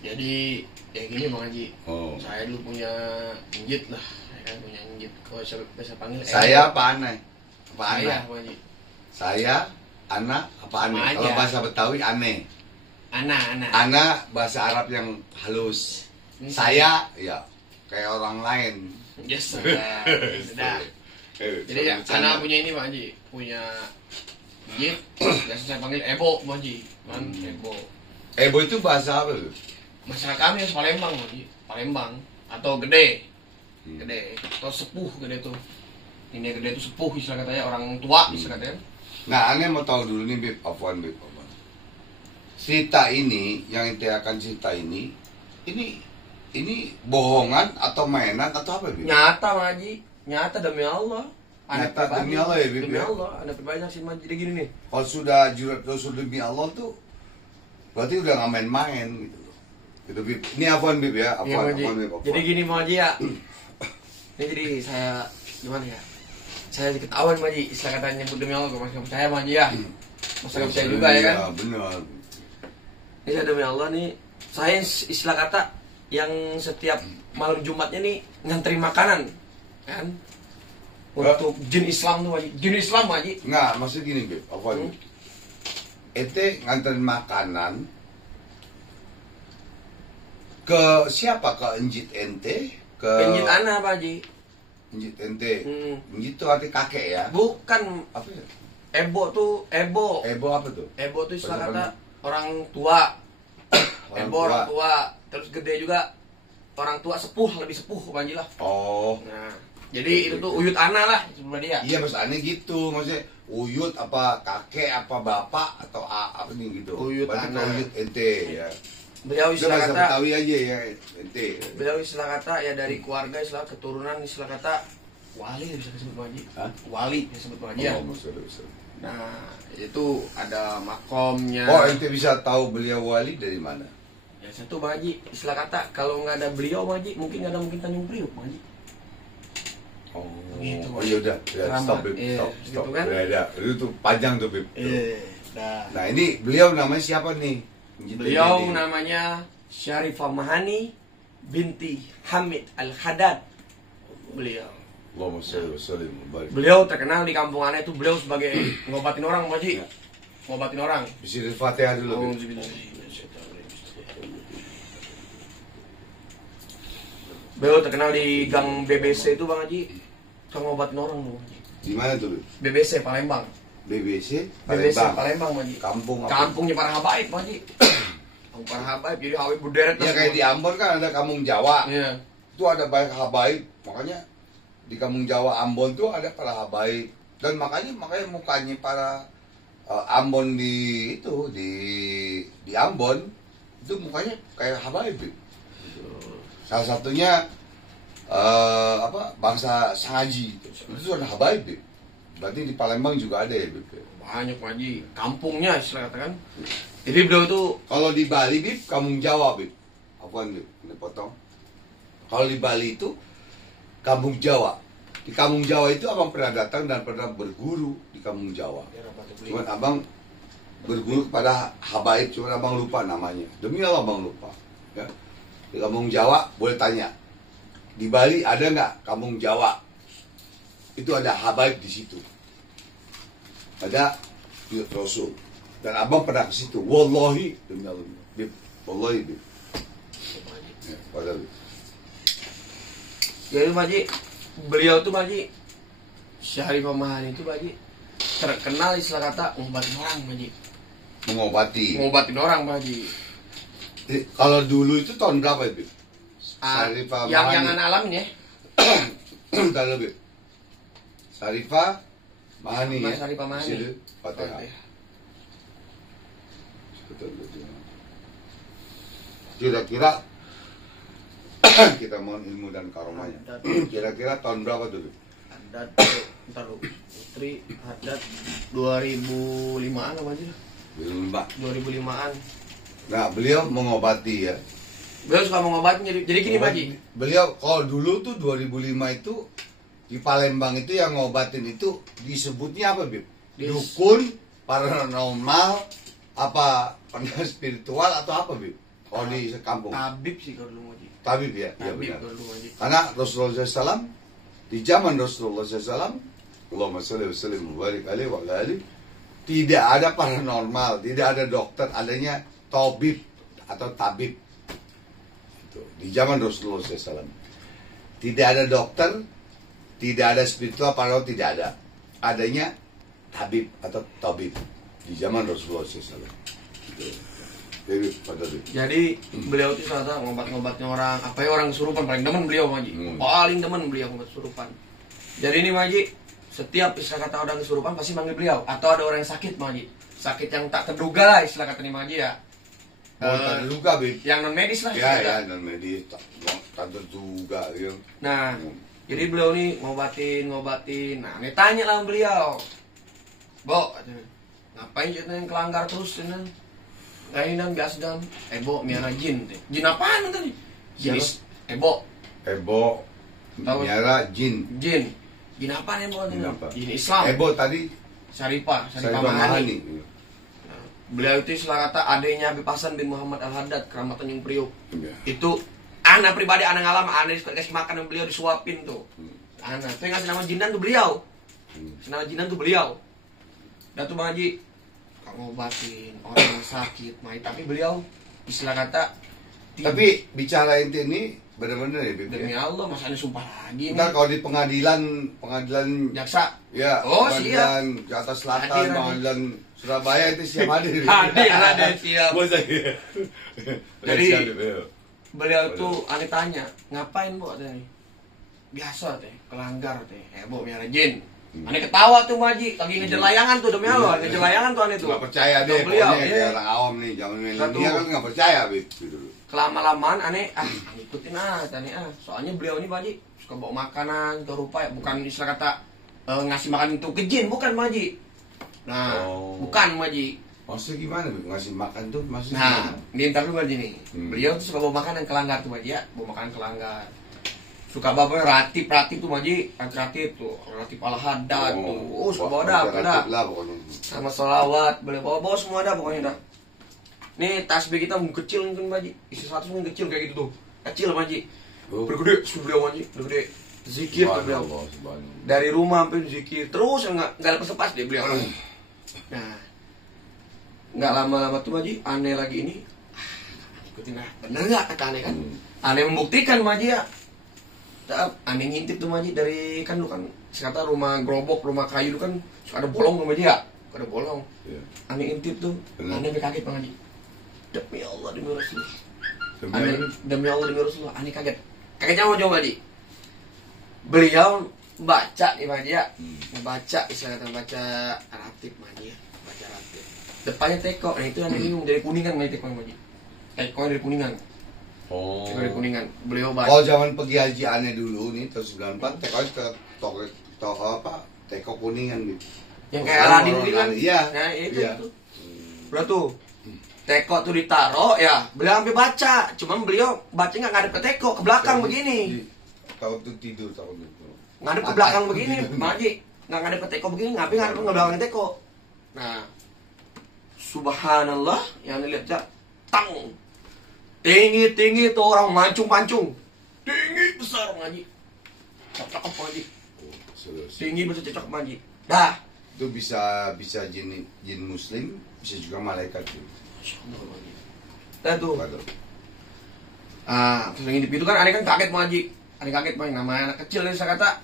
Jadi ya gini Bang Haji. Oh. Saya dulu punya njit lah, ya kan punya njit. Kalau saya bisa panggil Saya apa aneh? Apa saya aneh? Bang Haji. Saya, anak, apa aneh? Sama Kalau aja. bahasa Betawi aneh. Anak. Anak bahasa Arab yang halus. Saya ya kayak orang lain. Yes, sudah. Jadi ya, anak punya ini Bang Haji, punya njit. Biasa saya panggil Ebo Bang Haji. Kan Ebo. Ebo itu bahasa apa tuh? Masyarakat kami harus Palembang Bang Haji. Palembang atau gede. Gede atau sepuh gede tuh. Ini gede tuh sepuh istilah katanya, orang tua istilah katanya. Nah, aneh mau tahu dulu nih, Bib. Afwan, Bib. Cerita ini, yang ente akan cerita ini bohongan atau mainan atau apa, Bib? Nyata Bang Haji, nyata demi Allah. Nyata demi Allah ya, Bib, Demi ya? Allah, ada pribadi sih Bang. Jadi gini nih. Kalau sudah jurat rasul demi Allah tuh berarti udah nggak main-main gitu loh. Gitu, Bib. Ini Afwan, Bib ya. Iya, Bang Haji. Afwan, Bib. Afwan. Jadi gini Bang Haji ya. Ini jadi saya gimana ya? Saya ketahuan Bang Haji, istilah katanya nyebut demi Allah, gue masih nggak percaya Bang Haji ya. Masa nggak percaya juga ya kan? Iya, benar. Ini saya demi Allah nih, saya istilah kata yang setiap malam Jumatnya nih ngantri makanan, kan? Untuk jin Islam tuh Haji, jin Islam Haji. Nggak, maksud gini, Bib. Afwan. Ente nganterin makanan ke siapa? Ke enjit ente? Ke Penjit anak Pak Haji. enjit ente. Enjit tuh arti kakek ya? Bukan Apa ya? Ebo tuh, Ebo. Ebo apa tuh? Ebo tuh istilah Bahasa kata orang tua. Orang Ebo tua. orang tua. Terus gede juga orang tua sepuh, lebih sepuh Pak Haji lah. Oh. Nah, jadi itu tuh uyut anak lah sebenarnya dia. Iya, mas aneh gitu. Maksudnya uyut apa kakek apa bapak atau apa nih gitu. Uyut Berarti anak. ke uyut ente ya. Beliau Udah istilah bahasa kata, Betawi aja ya ente. beliau istilah kata ya dari keluarga istilah keturunan istilah kata wali bisa disebut Pak Haji. Hah? Wali disebut Pak Haji ya. Oh, maksudnya. Nah, itu ada makomnya. Oh, ente bisa tahu beliau wali dari mana? Ya satu Bang Haji, istilah kata kalau nggak ada beliau Bang Haji, mungkin nggak ada mungkin Tanjung Priok Bang Haji. Oh, Gitu, oh ya udah, Keramat, stop, Bib, iya, stop. gitu kan? Ya, itu tuh panjang tuh, Bib. Nah. Nah, ini beliau namanya siapa nih? Beliau Ini. namanya Syarifah Mahani binti Hamid Al-Haddad. Beliau. Allahumma sholli wa sallim wa barik. Beliau terkenal di kampung Ana itu beliau sebagai ngobatin orang Bang Haji. Ya. Ngobatin orang. Bisa Fatihah dulu, Bib. Beliau terkenal di gang BBC itu Bang Haji. Tukang ngobatin orang Bang Haji. Di mana tuh, Bib? BBC Palembang. BBC BBC Palembang. Palembang Bang Haji. Kampung apa? Kampungnya para habaib Bang Haji. Kampung para habaib jadi habaib berderet Ya lah kayak di semua. Ambon kan ada kampung Jawa. Iya. Itu ada banyak habaib. Makanya di kampung Jawa Ambon tuh ada para habaib. Dan makanya mukanya para Ambon di itu di Ambon itu mukanya kayak habaib. Bib. Salah satunya bangsa Sangaji itu ada habaib. Bib. Berarti di Palembang juga ada ya, Bib. Banyak Bang Haji. Kampungnya istilah katakan. Jadi beliau itu Kalau di Bali, Bib, kampung Jawa, Bib. Apaan, Bib? Ini potong. Kalau di Bali itu kampung Jawa. Di kampung Jawa itu abang pernah datang dan pernah berguru di kampung Jawa. Cuman abang berguru kepada habaib, cuman abang lupa namanya. Demi Allah abang lupa. Ya. Di kampung Jawa boleh tanya. Di Bali ada nggak kampung Jawa? Itu ada habaib di situ. Ada Yud Rasul. Dan abang pernah ke situ. Wallahi demi Allah. Bib. Wallahi, Bib. Ya, pada Bib. jadi Pak Haji, beliau tuh Pak Haji, Syarifah Mahani itu Pak Haji terkenal istilah kata ngobatin orang Pak Haji. Mengobati. Ngobatin orang Pak Haji. Kalau dulu itu tahun berapa, Bib? Syarifah Yang Mahani. anak alamin ya. Bentar dulu, Bib. Syarifah Mahani ya. Syarifah Mahani. Sini, Fatihah. Fatihah. Kira-kira kita mohon ilmu dan karomanya. Kira-kira tahun berapa dulu? Haddad, ntar lu, Putri Haddad 2005-an apa aja? Belum, Mbak. 2005-an. Nah, beliau mengobati ya. Beliau suka mengobatin jadi gini Pak Haji. Beliau kalau dulu tuh 2005 itu di Palembang itu yang ngobatin itu disebutnya apa, Bib? Dukun, paranormal, apa spiritual atau apa, Bib? Oh di kampung. Tabib sih kalau dulu Haji. Tabib ya, iya Tabib benar. kalau dulu Haji. Karena Rasulullah SAW di zaman Rasulullah SAW, Allahumma sholli wa sallim wa barik alaihi wa ala alihi, tidak ada paranormal, tidak ada dokter, adanya tabib atau tabib. Itu di zaman Rasulullah SAW. Tidak ada dokter, tidak ada spiritual, paranormal tidak ada. Adanya tabib atau tabib di zaman Rasulullah SAW. Gitu. Jadi beliau itu salah satu ngobat-ngobatnya orang, apa ya, orang kesurupan paling demen beliau Haji. Paling demen beliau ngobat kesurupan. Jadi ini Haji, setiap istilah kata orang kesurupan pasti manggil beliau, atau ada orang yang sakit Haji. Sakit yang tak terduga lah istilah kata ini Haji ya. Tak terduga, Bib. Yang non medis lah. Ya, non medis, tak terduga gitu. Nah, jadi beliau nih ngobatin. Nah, ini tanya lah beliau. Bo, katanya, ngapain yang kelanggar terus dengan kainan gas dan miara jin. Jin apaan tadi? Jin Ebo Miara jin. Jin apaan Ebo? Jin apa? Jin Islam. Ebo tadi Saripah Mahani. Nah, beliau itu istilah kata adanya Habib Hasan bin Muhammad Al-Haddad, Keramat Tanjung Priok. Ya. Itu anak pribadi, anak ngalam, anak dikasih makan yang beliau disuapin tuh. Anak itu yang ngasih nama jinan tuh beliau. Nama jinan tuh beliau. Dan tuh Bang Haji ngobatin orang yang sakit, tapi beliau istilah kata tapi bicara inti ini benar-benar ya, Bib. Demi Allah, masa ini sumpah lagi Ntar nih. kalau di pengadilan Jaksa. ya, Oh, pengadilan Jakarta Selatan, Hadir. pengadilan Surabaya itu siap hadir. Hadir, siap. Jadi Jadi beliau tuh aneh tanya, ngapain Bu nih? Biasa teh, kelanggar teh, Bu miara jin. Aneh ketawa tuh Maji, lagi ngejar layangan tuh demi Allah, ngejar layangan tuh aneh tuh. Nggak percaya deh, beliau, pokoknya kayak orang awam nih, zaman milenial kan nggak percaya, Bib. Gitu. Kelama-lamaan aneh, ikutin tanya soalnya beliau ini Maji suka bawa makanan ke rupa ya, bukan istilah kata ngasih makan untuk ke jin, bukan Maji. Nah, bukan Maji. Maksudnya gimana, Bib? Ngasih makan tuh maksudnya Nah, gimana? ini ntar dulu Maji nih. Beliau tuh suka bawa makanan kelanggar tuh Maji ya, bawa makanan kelanggar. Suka bawa ratip tuh Maji, ratip tuh, ratip Al-Haddad tuh. Suka bawa dah, sama sholawat, boleh bawa semua dah pokoknya dah. Nih tasbih kita mungkin kecil mungkin Maji, isi 100 mungkin kecil kayak gitu tuh, kecil Maji. Bergede, beliau Maji, bergede. Zikir tuh beliau. Dari rumah sampai zikir terus, nggak ada pas dia beliau. Nah, nggak lama-lama tuh Maji, aneh lagi ini. Ikutin bener nggak kata aneh kan? Aneh membuktikan Maji ya. Aneh ngintip tuh Maji dari kan lu kan kata rumah gerobak, rumah kayu itu kan suka ada bolong tuh Maji ya, suka ada bolong. Aneh ngintip tuh, aneh kaget Bang Haji. Demi Allah demi Rasulullah. Demi Allah demi Rasulullah, aneh kaget. Kagetnya mau coba Maji. Beliau baca nih Maji ya, baca istilah kata baca ratib Maji ya, baca ratib. Depannya teko, nah itu aneh bingung dari Kuningan Maji teko Maji. Teko dari Kuningan. Teko dari Kuningan. Beliau baca. Kalau zaman pergi haji aneh dulu nih tahun 94, teko ke toko apa? Teko Kuningan gitu. Yang kayak Aladin gitu kan? Iya. Nah, itu. Beliau tuh teko tuh ditaro ya, beliau sampai baca. Cuman beliau bacanya nggak ngadep ke teko, ke belakang begini. Tahu tuh tidur tahu itu. Ngadep ke belakang begini, Maji. Nggak ngadep ke teko begini, ngapain ngadep ke belakang teko. Nah, subhanallah, yang dilihat ya, tang. Tinggi tuh orang mancung. Tinggi besar Maji. Cakep Maji. Tinggi besar cocok Maji. Dah. Itu bisa jin muslim, bisa juga malaikat tuh. Dah tuh. Terus yang hidup itu kan aneh kan kaget Maji. Aneh kaget Maji, namanya anak kecil nih saya kata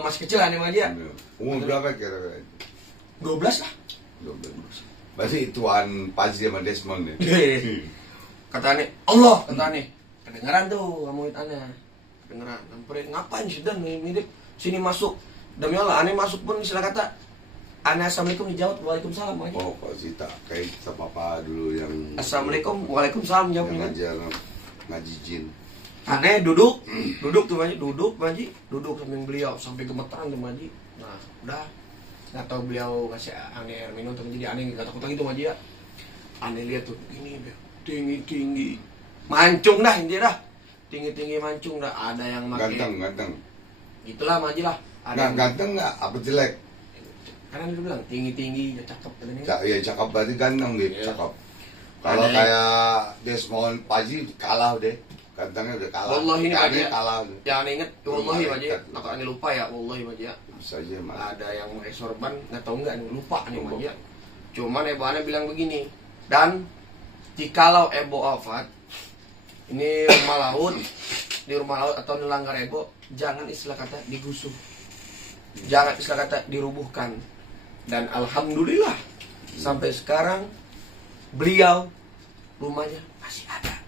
masih kecil aneh Maji ya. Umur berapa kira-kira? 12 lah. 12. Berarti Tuan Fazli sama Desmond ya. Kata aneh, Allah kata aneh. Kedengeran tuh kamu itu aneh. Kedengeran. Sampai ngapain sih dan hidup sini masuk. Demi Allah aneh masuk pun istilah kata aneh assalamualaikum dijawab waalaikumsalam Maji. Oh, Pak Zita kayak sama Papa dulu yang Assalamualaikum waalaikumsalam jawabnya. Ngaji jin. Aneh duduk tuh Maji, duduk samping beliau sampai gemeteran tuh Maji. Nah, udah nggak tahu beliau kasih aneh air minum tapi jadi aneh nggak takut lagi tuh Maji ya. Aneh lihat tuh ini tinggi mancung dah intinya dah. Tinggi mancung dah, ada yang makin Ganteng. Itulah Maji lah. Nggak ganteng nggak? Apa jelek? Karena dia bilang tinggi ya cakep katanya. Ya cakep berarti ganteng gitu, cakep. Kalau Ada. kayak Desmond Paji kalah deh. Katanya udah kalah. Wallahi ini Pak Haji, kalah. jangan inget, wallahi Pak Haji, Malaikat. takut ini lupa ya, wallahi Pak Haji ya. Bisa aja malah. Ada yang pakai sorban, nggak tahu nggak nih, lupa nih Pak Haji ya. Cuman Ebo Ana bilang begini, dan jikalau Ebo wafat, ini rumah laut, di rumah laut atau di langgar Ebo, jangan istilah kata digusur, jangan istilah kata dirubuhkan. Dan alhamdulillah sampai sekarang beliau rumahnya masih ada.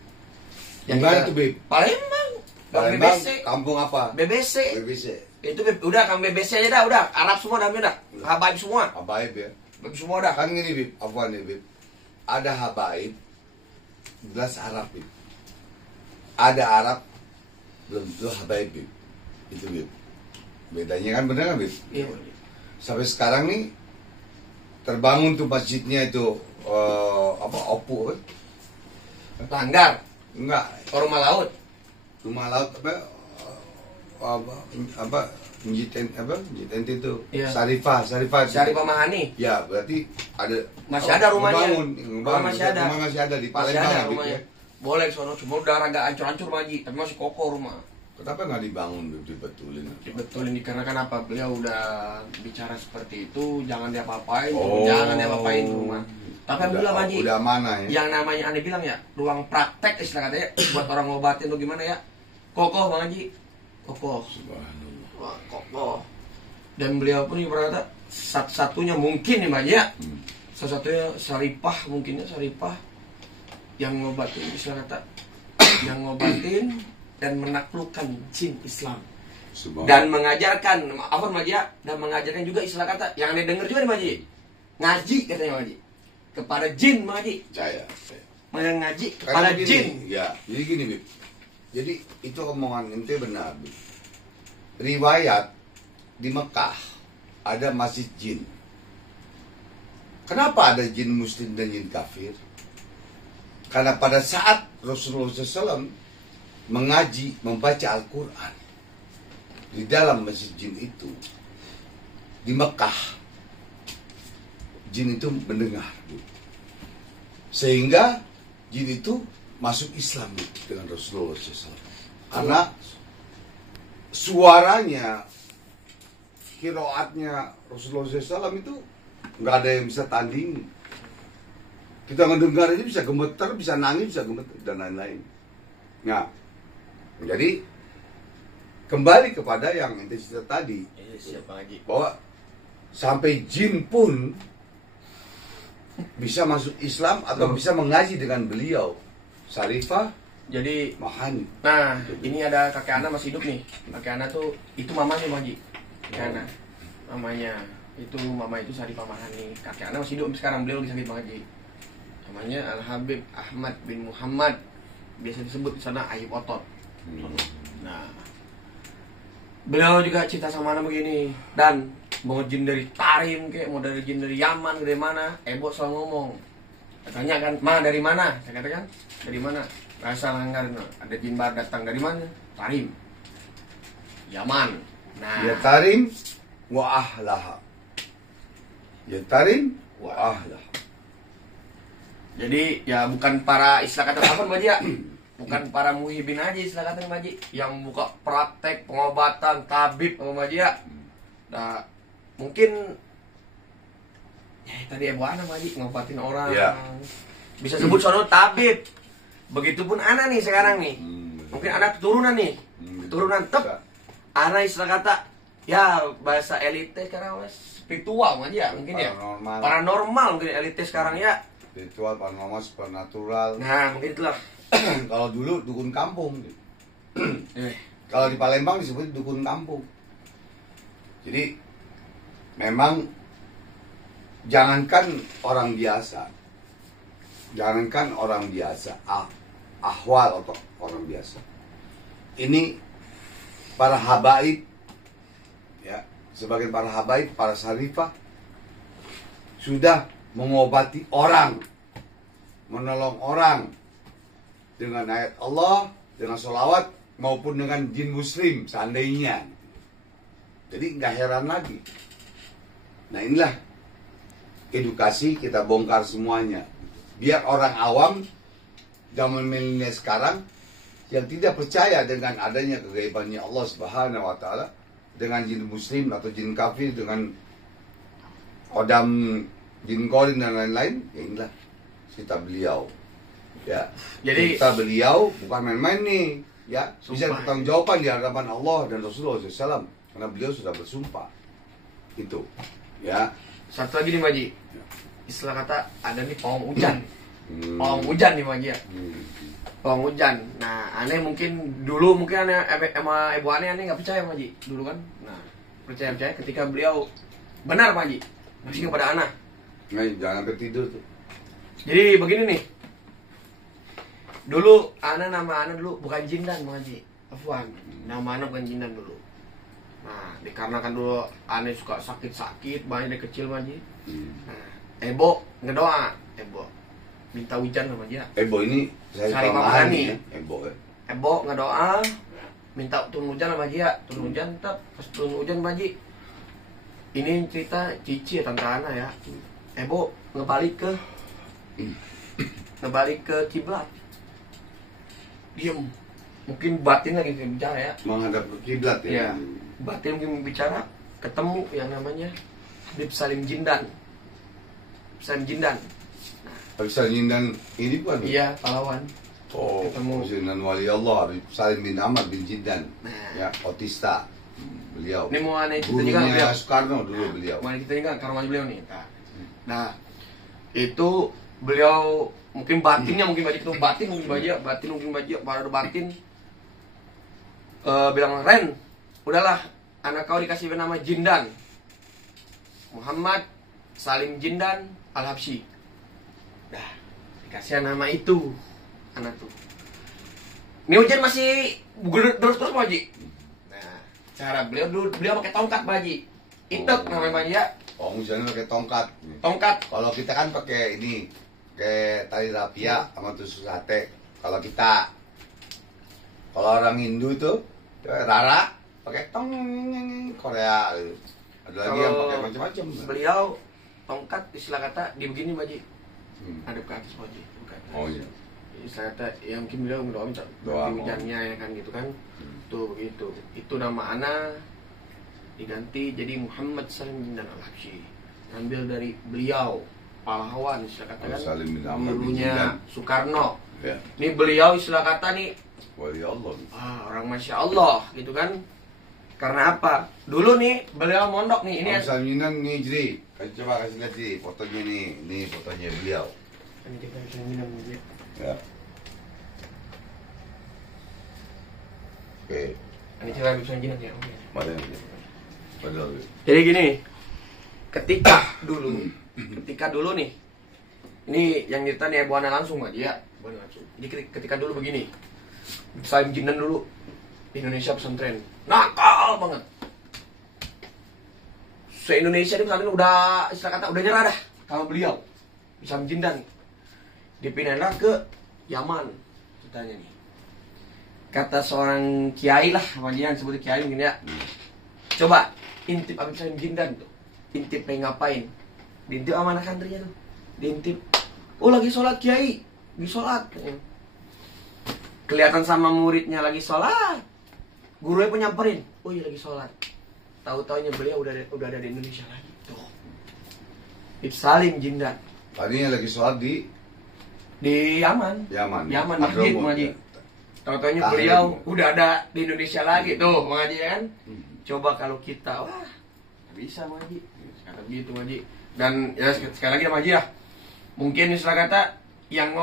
Gimana itu, Bib? Palembang, Bang Palembang, BBC, kampung apa? BBC. BBC. Itu udah Kang BBC aja dah, udah Arab semua dah, udah Habaib semua, Habaib ya. Habaib semua dah. Kan gini, Bib, apa nih, Bib? Ada Habaib, jelas Arab, Bib. Ada Arab, belum tentu Habaib, Bib. Itu, Bib. Bedanya kan bener kan, Bib? Iya, Pak Haji. Sampai sekarang nih terbangun tuh masjidnya itu Opu apa? Langgar, Enggak, rumah laut. rumah laut apa Masjid ente itu Iya. Sarifah Syarif Mahani. ya berarti ada Masih ada rumahnya. ngebangun, Masih ada. rumah masih ada di Masih Palembang ada ya, Bib, rumahnya. ya. Boleh sono, cuma udah agak hancur-hancur Pak Haji, tapi masih kokoh rumah. Kenapa nggak dibangun, Bib, dibetulin? Dibetulin dikarenakan apa? Beliau udah bicara seperti itu, jangan diapa-apain, Oh. jangan diapa-apain rumah. Tapi alhamdulillah Pak Haji, udah mana ya? yang namanya Anda bilang ya, ruang praktek istilah katanya buat orang ngobatin tuh gimana ya? Kokoh Bang Haji. Kokoh. Subhanallah. Wah, kokoh. Dan beliau pun berkata satu-satunya mungkin nih Mbak ya. Salah satunya Saripah mungkinnya Saripah yang ngobatin istilah kata yang ngobatin dan menaklukkan jin Islam Subhanallah. dan mengajarkan apa Mbak ya, dan mengajarkan juga istilah kata yang Anda dengar juga nih Mbak Haji. Ngaji katanya Mbak Haji. Kepada jin Mbak Haji. Saya. Ngaji Karena kepada begini, jin. ya, jadi gini, Bib. Jadi itu omongan ente benar, Bib. Riwayat di Mekah ada masjid jin. Kenapa ada jin muslim dan jin kafir? Karena pada saat Rasulullah SAW mengaji, membaca Al-Quran di dalam masjid jin itu, di Mekah, jin itu mendengar, Bib. Sehingga jin itu masuk Islam dengan Rasulullah SAW. Karena suaranya, kiroatnya Rasulullah SAW itu nggak ada yang bisa tanding. Kita mendengar aja bisa gemeter, bisa nangis, bisa gemeter, dan lain-lain. Nah, jadi kembali kepada yang ente cerita tadi, Siapa Haji? bahwa sampai jin pun bisa masuk Islam atau bisa mengaji dengan beliau. Sarifah Jadi Mahani. nah, ini ada kakek Ana masih hidup nih. Kakek Ana tuh itu mamanya Bang Haji. Kakek Ana. Mamanya. Itu mama itu Sarifah Mahani. Kakek Ana masih hidup sekarang, beliau lagi sakit Bang Haji. Namanya Al Habib Ahmad bin Muhammad. Biasa disebut di sana Ayub Otot. Nah, beliau juga cerita sama Ana begini, dan mau jin dari Tarim kayak mau dari jin dari Yaman dari mana, Ebo selalu ngomong. Katanya kan, "Ma dari mana?" Saya katakan, "Dari mana?" Rasa langgar, ada jin baru datang dari mana? Tarim. Yaman. Nah, Ya tarim wa ahlaha. Ya tarim wa ahlaha. jadi ya bukan para istilah kata apa Mbak Haji ya? Bukan para muhibin aja istilah kata Mbak Haji yang buka praktek pengobatan tabib Mbak Haji ya. Nah, mungkin ya tadi Ebo Ana Mbak Haji ngobatin orang. Ya. Bisa sebut sono tabib. Begitupun Ana nih sekarang nih. Mungkin ada keturunan nih. Keturunan tep. Ana istilah kata ya bahasa elite sekarang mas spiritual Mbak Haji ya mungkin ya. Paranormal. Paranormal mungkin elite sekarang ya. Spiritual, paranormal, supernatural. Nah, mungkin itulah. Kalau dulu dukun kampung. Eh, Kalau di Palembang disebut dukun kampung. Jadi memang jangankan orang biasa. Jangankan orang biasa, ahwal atau orang biasa. Ini para habaib, ya, sebagian para habaib, para sarifah sudah mengobati orang, menolong orang dengan ayat Allah, dengan sholawat maupun dengan jin muslim seandainya. Jadi nggak heran lagi. Nah inilah edukasi, kita bongkar semuanya. biar orang awam zaman milenial sekarang yang tidak percaya dengan adanya kegaibannya Allah Subhanahu wa taala, dengan jin muslim atau jin kafir, dengan odam jin korin dan lain-lain, ya inilah cerita beliau. Ya, Jadi cerita beliau bukan main-main nih, ya. Bisa Sumpah. bertanggung di hadapan Allah dan Rasulullah SAW karena beliau sudah bersumpah. Itu, ya. satu lagi nih Maji, istilah kata ada nih pawang hujan. Hmm. Pawang hujan nih Maji ya. Hmm. Pawang hujan. Nah, aneh mungkin dulu mungkin aneh sama ibu aneh nggak percaya Maji dulu kan. Nah, percaya ketika beliau benar Maji masih kepada anak. Nah, jangan sampai tidur tuh. Jadi begini nih. Dulu nama anak dulu bukan Jindan Maji. Afwan. Nama anak bukan Jindan dulu. Nah, dikarenakan dulu aneh suka sakit-sakit banyak dari kecil Maji. Nah, Ebo ngedoa, Ebo minta hujan sama dia. Ebo ini saya Sari tambahan Papani. nih ya, Ebo ya. Ebo ngedoa minta turun hujan sama dia, turun hujan tetap pas turun hujan Maji. Ini cerita Cici ya tante Ana ya. Ebo ngebalik ke kiblat. Diem. Mungkin batin lagi bicara ya. Menghadap ke kiblat ya. Iya. Batin mungkin bicara, ketemu yang namanya Habib Salim Jindan. Salim Jindan. Habib Salim Jindan ini bukan? Iya, pahlawan. Oh, Ketemu. Jindan Wali Allah, Habib Salim bin Ahmad bin Jindan. Nah. Ya, otista. Beliau. Ini mau aneh cerita juga Gurunya beliau. Soekarno dulu beliau. Mau aneh cerita juga ke rumah beliau nih. Nah, itu beliau mungkin batinnya mungkin baca itu batin mungkin baca pada batin bilang Ren, udahlah anak kau dikasih nama Jindan Muhammad Salim Jindan Al-Habsyi. Dah dikasih nama itu anak tuh. Ini hujan masih terus Pak Haji. Nah, cara beliau pakai tongkat Pak Haji. Itek namanya Pak Haji ya. Oh, misalnya pakai tongkat. Tongkat. Kalau kita kan pakai ini, kayak tali rapia sama tusuk sate. Kalau orang Hindu itu rara pakai tong Korea. Ada lagi yang pakai macam-macam. Beliau tongkat istilah kata di begini Pak Haji. Hadap ke atas Pak Haji. Bukan. Oh iya. Istilah kata yang mungkin beliau berdoa minta Doa, hujannya ya kan gitu kan. Tuh begitu. Itu nama anak diganti jadi Muhammad Salim Jindan Al-Habsyi. Ambil dari beliau pahlawan istilah kata kan. Salim bin Ahmad bin Gurunya Jindan. Soekarno. Ya. Ini beliau istilah kata nih Wali Allah. orang Masya Allah gitu kan. Karena apa? Dulu nih beliau mondok nih. Ini Habib Salim Jindan nih jadi. Coba kasih lihat sih fotonya nih. Ini fotonya beliau. Ya. Oke. Ini coba bisa jinak ya. Mana yang padahal. Jadi gini, ketika dulu nih, ini yang cerita nih Bu Ana langsung aja ya, Bu Ana langsung. Jadi ketika dulu begini, Salim Jindan dulu di Indonesia pesantren, nakal banget. Se-Indonesia di pesantren udah istilah kata udah nyerah dah sama beliau, Salim Jindan. Dipindahlah ke Yaman, ceritanya nih. Kata seorang kiai lah, yang sebut kiai mungkin ya. Coba intip Habib Salim Jindan tuh. Intip pengen ngapain? Diintip sama anak santrinya tuh. Diintip. Oh lagi sholat kiai. Lagi sholat. Kelihatan sama muridnya lagi sholat. Gurunya pun nyamperin. Oh iya lagi sholat. Tahu-taunya beliau udah ada di Indonesia lagi. Tuh. Habib Salim Jindan. Tadinya lagi sholat di Yaman. Yaman. Yaman masjid Hadramut, Haji. ya. Tahu-taunya Tahrir. beliau udah ada di Indonesia lagi tuh, Bang Haji kan. Coba kalau kita, wah, nggak bisa Bang Haji. Kata begitu Bang Haji. Dan ya sekali lagi Bang Haji ya. Mungkin istilah kata yang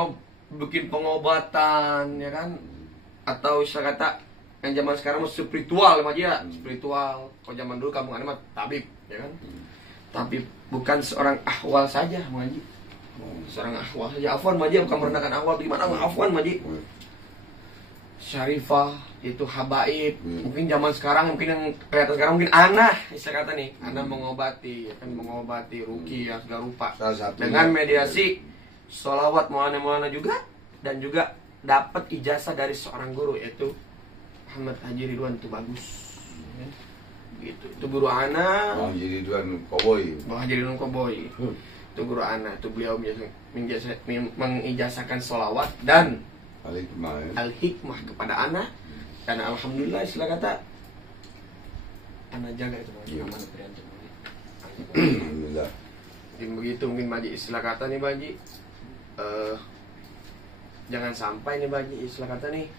bikin pengobatan ya kan, atau istilah kata yang zaman sekarang mah spiritual Bang Haji ya, spiritual. Kalau zaman dulu kampung aneh mah tabib ya kan. Tabib bukan seorang ahwal saja Bang Haji. Seorang ahwal saja. Afwan Bang Haji bukan merendahkan ahwal gimana Afwan Bang Haji. Syarifah itu habaib. Mungkin zaman sekarang mungkin yang kelihatan sekarang mungkin anah istilah kata nih, anah mengobati, kan mengobati ruqyah segala rupa Salah satunya. dengan mediasi sholawat muana juga, dan juga dapat ijazah dari seorang guru yaitu Muhammad Haji Ridwan. Itu bagus gitu. Itu guru ana Mau jadi Ridwan Koboi. Bang Haji Ridwan Koboy. Itu guru anak, itu beliau mengijazahkan sholawat dan al-hikmah kepada anak. Dan alhamdulillah istilah kata anak jaga itu amanah Prianto. Alhamdulillah. Jadi begitu mungkin Baji istilah kata nih Baji. Jangan sampai nih Baji istilah kata nih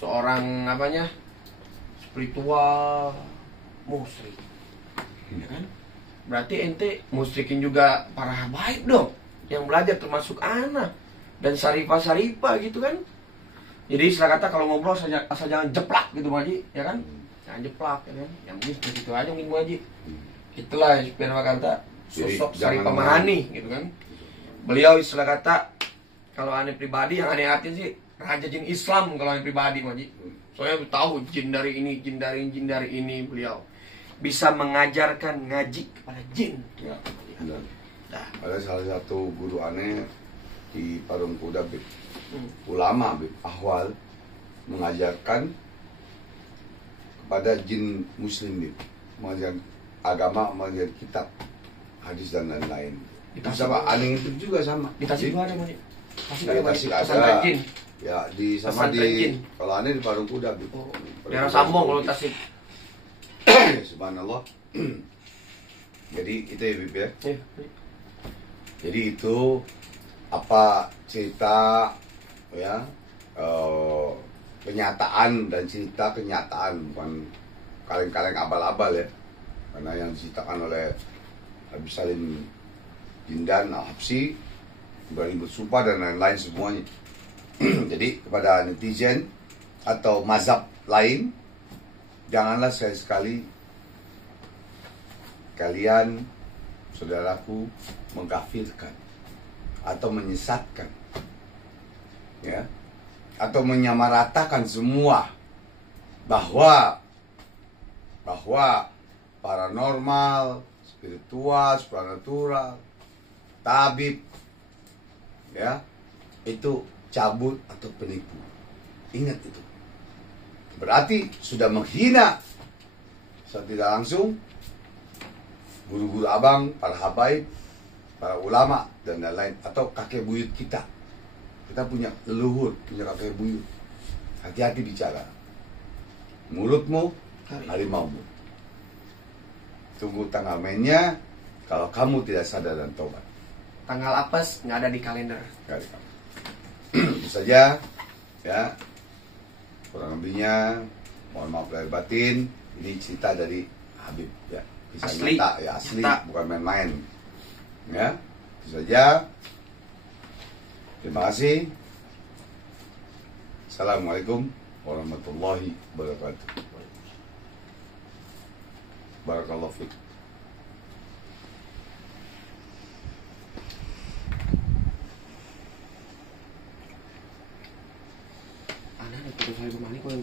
seorang apanya spiritual musyrik, ya kan? Berarti ente musyrikin juga para habaib dong yang belajar termasuk anak dan syarifah gitu kan. Jadi istilah kata kalau ngobrol asal jangan jeplak gitu Baji, ya kan? Jangan jeplak, ya kan? Yang mungkin begitu aja mungkin Baji. Itulah istilah kata sosok Syarifah Mahani gitu kan. Beliau istilah kata kalau aneh pribadi yang aneh arti sih raja jin Islam kalau aneh pribadi Baji. Soalnya tahu jin dari ini beliau bisa mengajarkan ngaji kepada jin. Ya. Nah. Ada salah satu guru aneh di Parung Kuda, Bib. Ulama Bib Ahwal mengajarkan kepada jin muslim, Bib. Mengajar agama, mengajar kitab, hadis dan lain-lain. Sama aneh itu juga sama. Di Tasik ada Baji. Tasik ada jin. Ya, di sama di kalau aneh di Parung Kuda, Bib. Daerah Sambong kalau Tasik. Subhanallah. Jadi itu ya Bib ya. Iya. Jadi itu apa cerita ya, kenyataan dan cerita kenyataan, bukan kaleng-kaleng abal-abal ya. Karena yang diceritakan oleh Habib Salim Jindan Al-Habsyi, Ibrahim Bersumpah dan lain-lain semuanya. Jadi kepada netizen atau mazhab lain, janganlah sekali-sekali kalian, saudaraku, mengkafirkan atau menyesatkan, ya, atau menyamaratakan semua bahwa paranormal, spiritual, supranatural, tabib, ya, itu cabul atau penipu. Ingat itu. Berarti sudah menghina secara tidak langsung guru-guru abang, para habaib, para ulama dan lain-lain, atau kakek buyut kita. Kita punya leluhur, punya kakek buyut. Hati-hati bicara. Mulutmu harimaumu. Tunggu tanggal mainnya kalau kamu tidak sadar dan tobat. Tanggal apes nggak ada di kalender. Itu saja ya. Kurang lebihnya mohon maaf lahir batin. Ini cerita dari Habib ya. Kisah Asli. nyata ya, asli, Nyata. bukan main-main. Ya. Itu saja. Terima kasih. Assalamualaikum warahmatullahi wabarakatuh. Barakallahu fiik. Anak ada 3 kali kemana kok yang